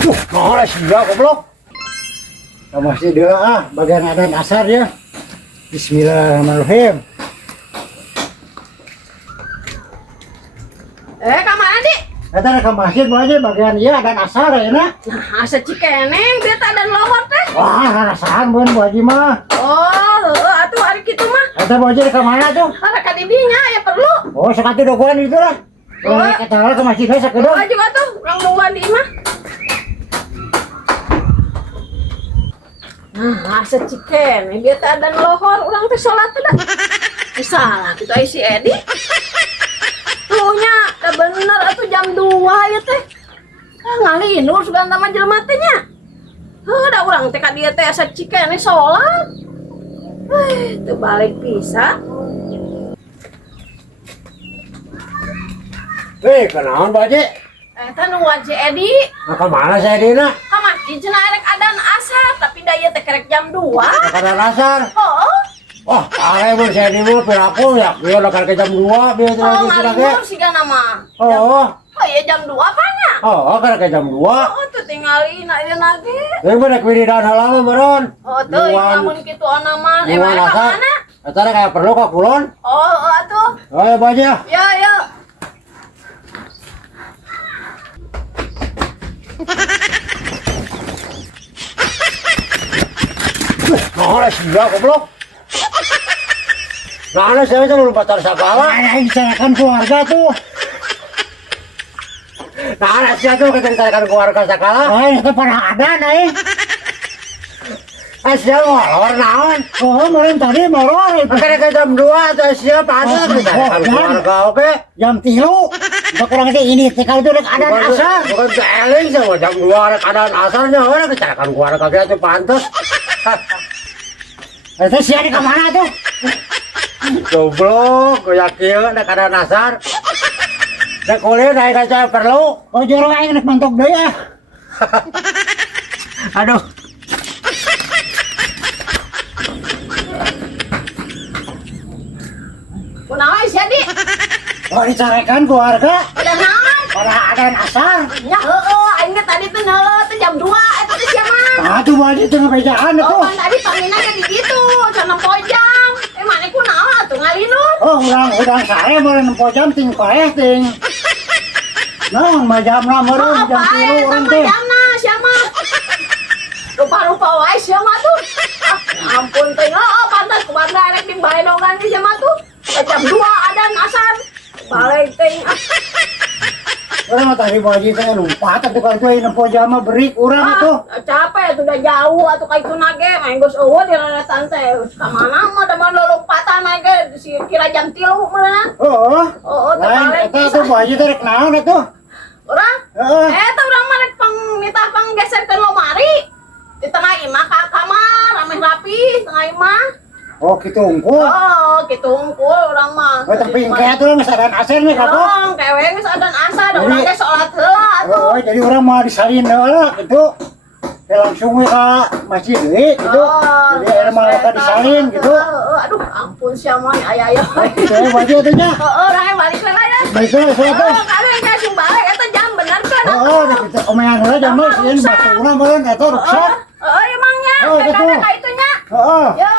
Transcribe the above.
Mau sih goblok. Masih dulu bagian adzan asar ya. Bismillahirrahmanirrahim. Kemana di? Eta ke masjid aja bagian iya adzan asar ya na. Nah, cikeneng dia tak ada lohor teh. Wah, ngarasahan beun Bu Haji mah. Oh, atuh hari kitu mah. Eta Bu Haji ke mana tuh? Ada ka didinya ya perlu. Oh, sakatu dogoan itu lah. Kita ke masjid we sakedeung. Oh, juga tuh urang nungguan di mah. Nah, ciken, dia tak ada lohor, orang teh sholat teh dah. Salah, kita isi Edi. Tuhnya, dah bener atuh jam 2 ya teh. Ngalinur sugan sama jelema teh nya. Da urang teh ka dieu teh asa ciken sholat. Teu balik pisan. Kenaon Bu Haji? Eta nungguan si Edi. Nah, kemana saya Dina? Ka masjid cenah erek adan asar, tapi da ieu teh kerek jam 2. Kada rasar. Oh. Wah, are mun saya di mah piraku ya. Biar udah ke jam 2 biar Oh, lagi ngalinur sih kan nama. Oh. Oh iya jam 2 apanya? Oh, kada ke jam 2. Oh, tuh tinggalin aja lagi. Ini benek wiridan halal meron. Oh, tuh ini namun gitu nama. Nuan Mereka asar. mana? Eta kayak perlu ka kulon. Oh, atuh. Ayo Bu Haji. Ya, ya. Nah, sih goblok. Nah, saya itu belum pacar sakala. Nah, bicarakan keluarga tuh. Nah, saya tuh kita bicarakan keluarga sakala. Oh, itu pernah ada, nih. Asia molor naon? Oh, meureun tadi molor. Makanya jam 2 atau Asia panas bicarakan keluarga, oke? Jam 3. Bakurang teh ini teh kalau rek adan asar. Bukan teling sama jam 2 rek adan asarnya, orang bicarakan keluarga itu pantes. Itu sia di kemana tuh? Goblok, goyak kieu da kada nasar. Da kuliah da kaca perlu. Oh, jero aing rek mantok deui ya. Aduh. Kunaon sih, Di? Oh, dicarekan keluarga. Ada naon? Pada adan asar. Ya, heueuh, aing teh tadi teh neuleut teh jam 2 eta teh sia mah. Ah, tuh mah itu ngabejaan Oh, tuh. kan tadi pamina jadi gitu, cenah pojang. Mana kunaon atuh ngalinur? Oh, udang sare meureun nempo jam ting kaeh ting. Naon mah jamna meureun jam 3 urang teh. Jamna sia mah. Rupa-rupa wae sia mah tuh. Ampun teh, pantas ku bangga rek di baledongan sia mah tuh. Jam 2 ada asar. Balik teh. Orang tadi Bu Haji teh lupa tapi kalau tuh nempo jam mah berik urang tuh. Capek sudah jauh atuh ka itu nage main geus eueuh di raratan teh. Ka mana mah da mah lompatan nage si kira jam 3 meureun. Oh. Oh, teh balik. Eta tuh Bu Haji teh rek naon atuh? Urang? Heeh. Eta urang mah rek minta panggeserkeun lomari. Di tengah imah ka kamar, rame rapi tengah imah. Oh, kitu unggul. Oh, gitu unggul urang mah. Oh, tapi kayak tuh ngesadan asar nih kapok. Oh, kewe geus adan asar, urang teh salat heula atuh. Oh, jadi orang mau disalin heula gitu. Ya langsung we ka masjid deui gitu. Jadi ada mau ka disalin gitu. Aduh, ampun sia mah aya-aya. Saya baca atuh nya. Heeh, urang balik heula ya. Baik we saya tuh. Oh, kali kasih balik eta jam bener kan. Oh, da kita omean heula jam mah sieun batu urang meureun eta ruksak. Oh, emangnya Oh, beda gitu. ka itunya. Heeh. Ya,